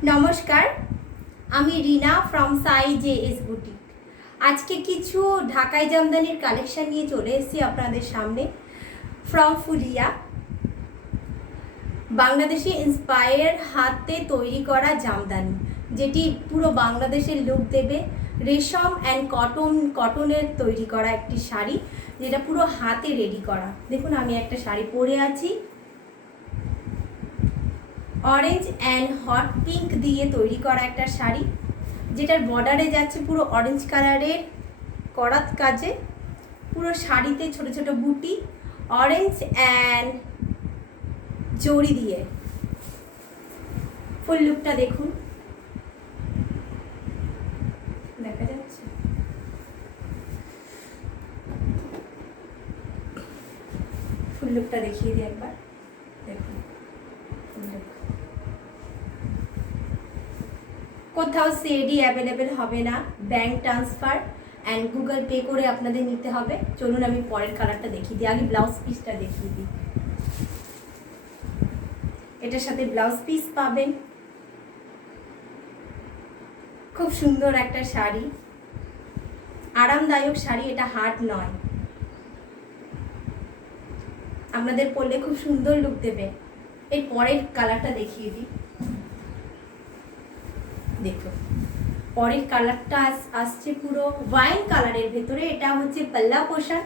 নমস্কার, আমি রিনা from Sai JS boutique. আজকে কিছু ঢাকাই জামদানির কালেকশন নিয়ে চলে এসেছি আপনাদের সামনে ফ্রম ফুলিয়া। বাংলাদেশি ইন্সপায়ার হাতে তৈরি করা জামদানি, যেটি পুরো বাংলাদেশের লুক দেবে। রেশম অ্যান্ড কটনের তৈরি করা একটি শাড়ি, যেটা পুরো হাতে রেডি করা। দেখুন, আমি একটা শাড়ি পরে আছি, অরেঞ্জ অ্যান্ড হট পিঙ্ক দিয়ে তৈরি করা একটা শাড়ি, যেটার বর্ডারে যাচ্ছে পুরো অরেঞ্জ কালারের করাত কাজে। পুরো শাড়িতে ছোট ছোট বুটি, অরেঞ্জ অ্যান্ড জড়ি দিয়ে। ফুল লুকটা দেখুন, দেখা যাচ্ছে। ফুল লুকটা দেখিয়ে দিই একবার, দেখুন। কোথাও সিএডি অ্যাভেলেবেল হবে না, bank transfer and Google pay করে আপনাদের নিতে হবে। চলুন আমি পরের কালারটা দেখিয়ে দিই, আগে ব্লাউজ পিসটা দেখিয়ে দিই। এটার সাথে ব্লাউজ পিস পাবেন। খুব সুন্দর একটা শাড়ি, আরামদায়ক শাড়ি, এটা হার্ড নয়। আপনাদের পরলে খুব সুন্দর লুক দেবে। এর পরের কালারটা দেখিয়ে দিই, দেখুন। পরের কালারটা আসছে পুরো ওয়াইন কালারের ভেতরে। এটা হচ্ছে পাল্লা পোশাক।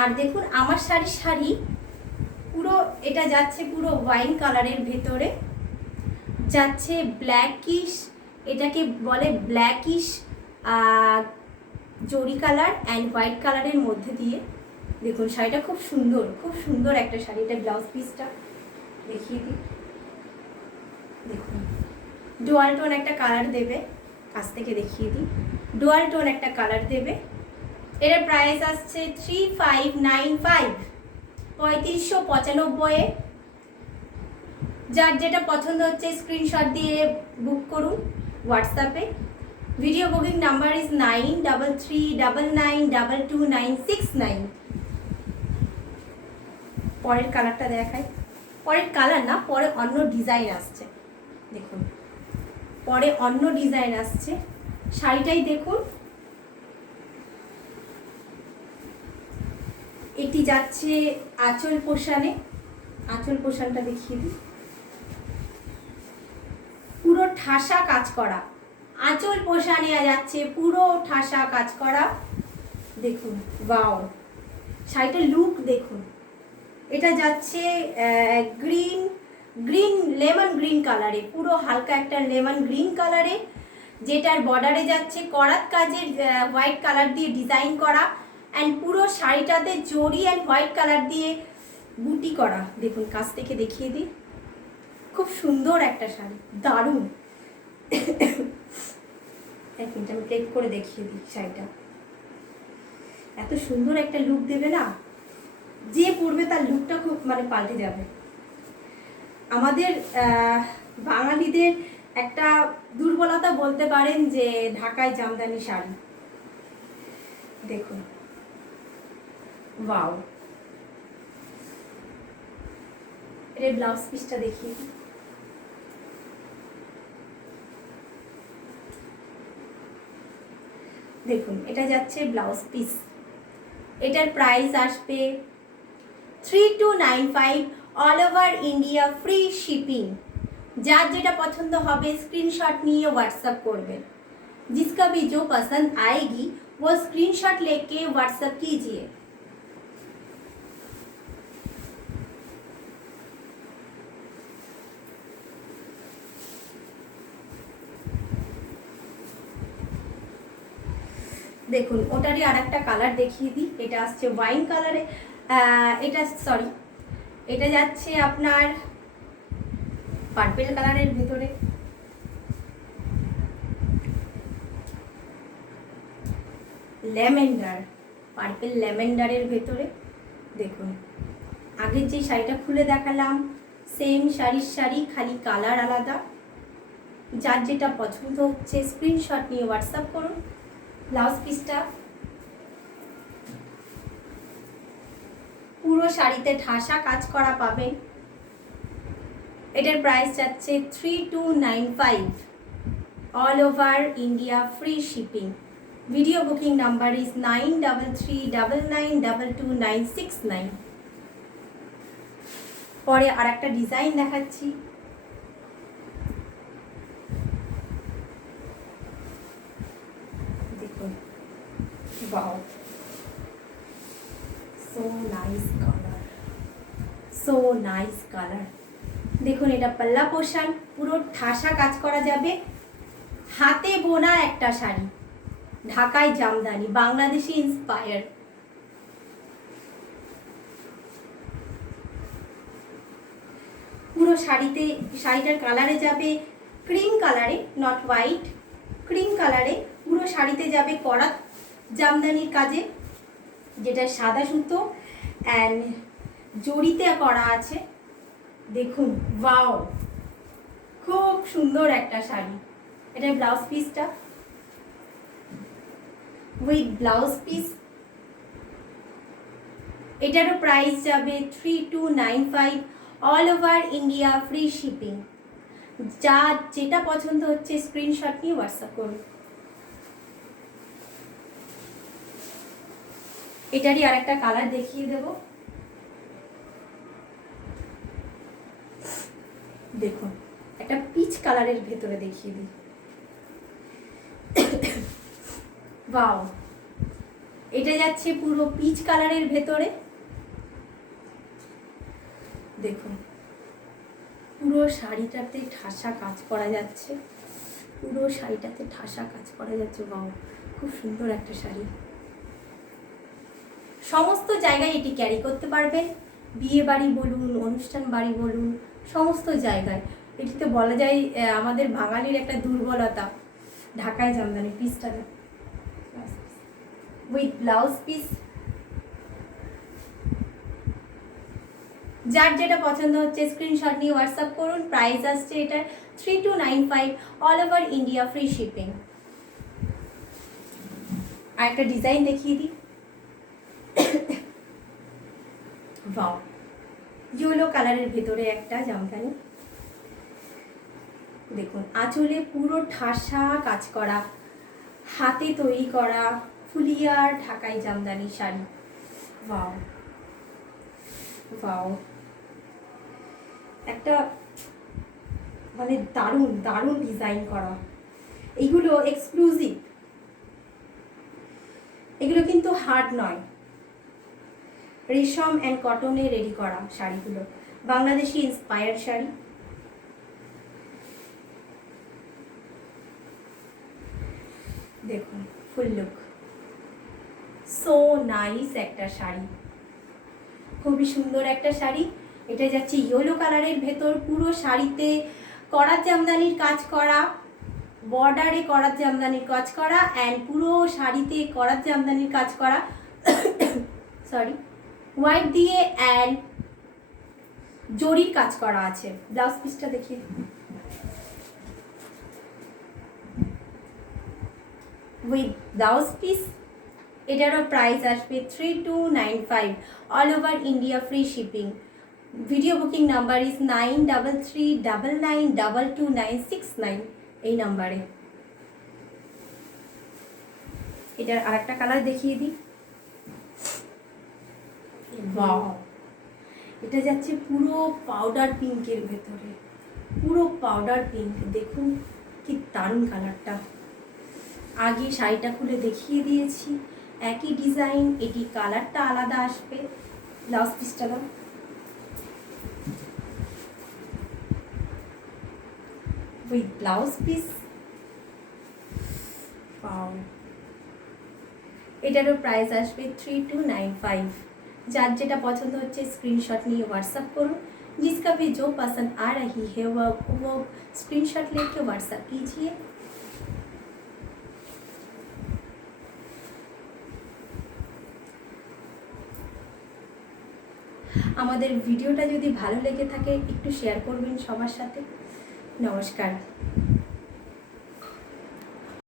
আর দেখুন, আমার শাড়ি পুরো এটা যাচ্ছে পুরো ওয়াইন কালারের ভেতরে, যাচ্ছে ব্ল্যাকিশ, এটাকে বলে ব্ল্যাকিশ জরি কালার অ্যান্ড হোয়াইট কালারের মধ্যে দিয়ে। দেখুন, শাড়িটা খুব সুন্দর, খুব সুন্দর একটা শাড়ি। এটা ব্লাউজ পিসটা দেখিয়ে দিই, দেখুন। ডুয়াল টোন একটা কালার দেবে, কাছ থেকে দেখিয়ে দিই। ডুয়াল টোন একটা কালার দেবে। এর প্রাইস আসছে 3595, 3595। যার যেটা পছন্দ হচ্ছে স্ক্রিনশট দিয়ে বুক করুন হোয়াটসঅ্যাপে। Video booking number is 9339922969। পরের কালারটা দেখাই। পরের কালার না, পরে অন্য ডিজাইন আসছে, দেখুন। পরে অন্য ডিজাইন আসছে। শাড়িটাই দেখুন, এটি যাচ্ছে আঁচল পোষানে। আঁচল পোষানটা দেখিয়ে দিই, পুরো ঠাসা কাজ করা আঁচল পোষানে যাচ্ছে, পুরো ঠাসা কাজ করা। দেখুন, ওয়াও, শাড়িটার লুক দেখুন। এটা যাচ্ছে গ্রিন লেমন গ্রিন কালারে, পুরো হালকা একটা লেমন গ্রিন কালারে, যেটার বর্ডারে যাচ্ছে করাত কাজের হোয়াইট কালার দিয়ে ডিজাইন করা, অ্যান্ড পুরো শাড়িটাতে জরি অ্যান্ড হোয়াইট কালার দিয়ে বুটি করা। দেখুন, কাছ থেকে দেখিয়ে দিই, খুব সুন্দর একটা শাড়ি, দারুণ। এক মিনিট, আমি প্লেট করে দেখিয়ে দিই। শাড়িটা এত সুন্দর একটা লুক দেবে না, যে পরবে তার লুকটা খুব পাল্টে যাবে। আমাদের বাঙালিদের একটা দুর্বলতা বলতে পারেন যে ঢাকায় জামদানি শাড়ি। দেখুন, ওয়াও। এর ব্লাউজ পিসটা দেখিয়ে দিই, দেখুন। এটা যাচ্ছে ব্লাউজ পিস। এটার প্রাইস আসবে 3295, all over India free shipping. যার যেটা পছন্দ হবে स्क्रीनशॉट নিয়ে व्हाट्सएप করবেন। जिसका भी जो पसंद आएगी वो स्क्रीनशॉट लेके व्हाट्सएप कीजिए। দেখুন, ওটারই আর একটা কালার দেখিয়ে দিই। এটা আসছে ওয়াইন কালারে, এটা যাচ্ছে আপনার পার্পল কালারের ভিতরে। ল্যাভেন্ডার, পার্পল ল্যাভেন্ডারের ভেতরে। দেখুন, আগের যে শাড়িটা খুলে দেখালাম সেম শাড়ি, খালি কালার আলাদা। যার যেটা পছন্দ হচ্ছে স্ক্রিনশট নিয়ে হোয়াটসঅ্যাপ করুন। ব্লাউজ পিসটা পুরো শাড়িতে ঠাসা কাজ করা পাবেন। এটার প্রাইস যাচ্ছে 3295, all over India free shipping. Video booking number is 9339922969। পরে আর একটা ডিজাইন দেখাচ্ছি। দেখুন, wow, so nice colour, so nice colour. দেখুন, এটা পাল্লা পোর্শন, পুরো ঠাসা কাজ করা যাবে, হাতে বোনা একটা শাড়ি, ঢাকায় জামদানি, বাংলাদেশি ইন্সপায়ার। পুরো শাড়িটার কালারে যাবে ক্রিম কালারে, নট হোয়াইট, ক্রিম কালারে। পুরো শাড়িতে যাবে করাত জামদানির কাজে, যেটা সাদা সুতো অ্যান্ড জড়িতে করা আছে। দেখুন, ওয়াও, খুব সুন্দর একটা শাড়ি। এটা ব্লাউজ পিসটা, উইথ ব্লাউজ পিস। এটারও প্রাইস যাবে 3295, all over India free shipping. যেটা পছন্দ হচ্ছে স্ক্রিনশট নিয়ে হোয়াটসঅ্যাপ করুন। এটারই আর একটা কালার দেখিয়ে দেব। দেখুন, একটা পিচ কালারের ভেতরে দেখিয়ে দিই। ওয়াও, এটা যাচ্ছে পুরো পিচ কালারের ভেতরে। দেখুন, পুরো শাড়িটাতে ঠাসা কাজ করা যাচ্ছে, পুরো শাড়িটাতে ঠাসা কাজ করা যাচ্ছে। ওয়াও, খুব সুন্দর একটা শাড়ি। সমস্ত জায়গায় এটি ক্যারি করতে পারবেন, বিয়ে বাড়ি বলুন, অনুষ্ঠান বাড়ি বলুন, সমস্ত জায়গায়। এটিতে বলা যায় আমাদের বাঙালির একটা দুর্বলতা, ঢাকায় জামদানি। পিসটা উইথ ব্লাউজ পিস। যার যেটা পছন্দ হচ্ছে স্ক্রিনশট নিয়ে হোয়াটসঅ্যাপ করুন। প্রাইস আসছে এটার 3295, all over India free shipping. আর একটা ডিজাইন দেখিয়ে দিই। ওয়াও, ইয়েলো কালারের ভেতরে একটা জামদানি। দেখুন, আঁচলে পুরো ঠাসা কাজ করা, হাতে তৈরি করা ফুলিয়ার ঢাকাই জামদানি শাড়ি। ওয়াও ওয়াও, একটা মানে দারুণ দারুণ ডিজাইন করা। এইগুলো এক্সক্লুসিভ, এগুলো কিন্তু হার্ড নয়, রেশম অ্যান্ড কটনে রেডি করা শাড়িগুলো, বাংলাদেশি ইন্সপায়ার্ড শাড়ি। দেখুন, ফুল লুক, সো নাইস একটা শাড়ি, খুবই সুন্দর একটা শাড়ি। এটা যাচ্ছে ইয়েলো কালারের ভেতর, পুরো শাড়িতে করাত জামদানির কাজ করা, বর্ডারে করাত জামদানির কাজ করা, অ্যান্ড পুরো শাড়িতে করাত জামদানির কাজ করা, সরি, হোয়াইট দিয়ে অ্যান্ড জরির কাজ করা আছে। ব্লাউজ পিসটা দেখি। With blouse piece. এটারও প্রাইস আসবে 3295, all over India free shipping. Video booking number is 9339922969, এই নাম্বারে। এটার আর একটা কালার দেখিয়ে দিই। ওয়াও, এটা যাচ্ছে পুরো পাউডার পিঙ্কের ভেতরে, পুরো পাউডার পিঙ্ক। দেখুন কি দারুণ কালারটা। আগে শাড়িটা খুলে দেখিয়ে দিয়েছি, একই ডিজাইন, এটি কালারটা আলাদা আসবে। ব্লাউজ পিসটা দাও। With blouse piece. পাও, এটারও প্রাইস আসবে 3295। যার যেটা পছন্দ হচ্ছে स्क्रीनशॉट নিয়ে व्हाट्सएप করুন। जिसका भी जो पसंद आ रही है वो स्क्रीनशॉट लेके व्हाट्सएप कीजिए। আমাদের ভিডিওটা যদি ভালো লেগে থাকে একটু শেয়ার করবেন সবার সাথে। নমস্কার।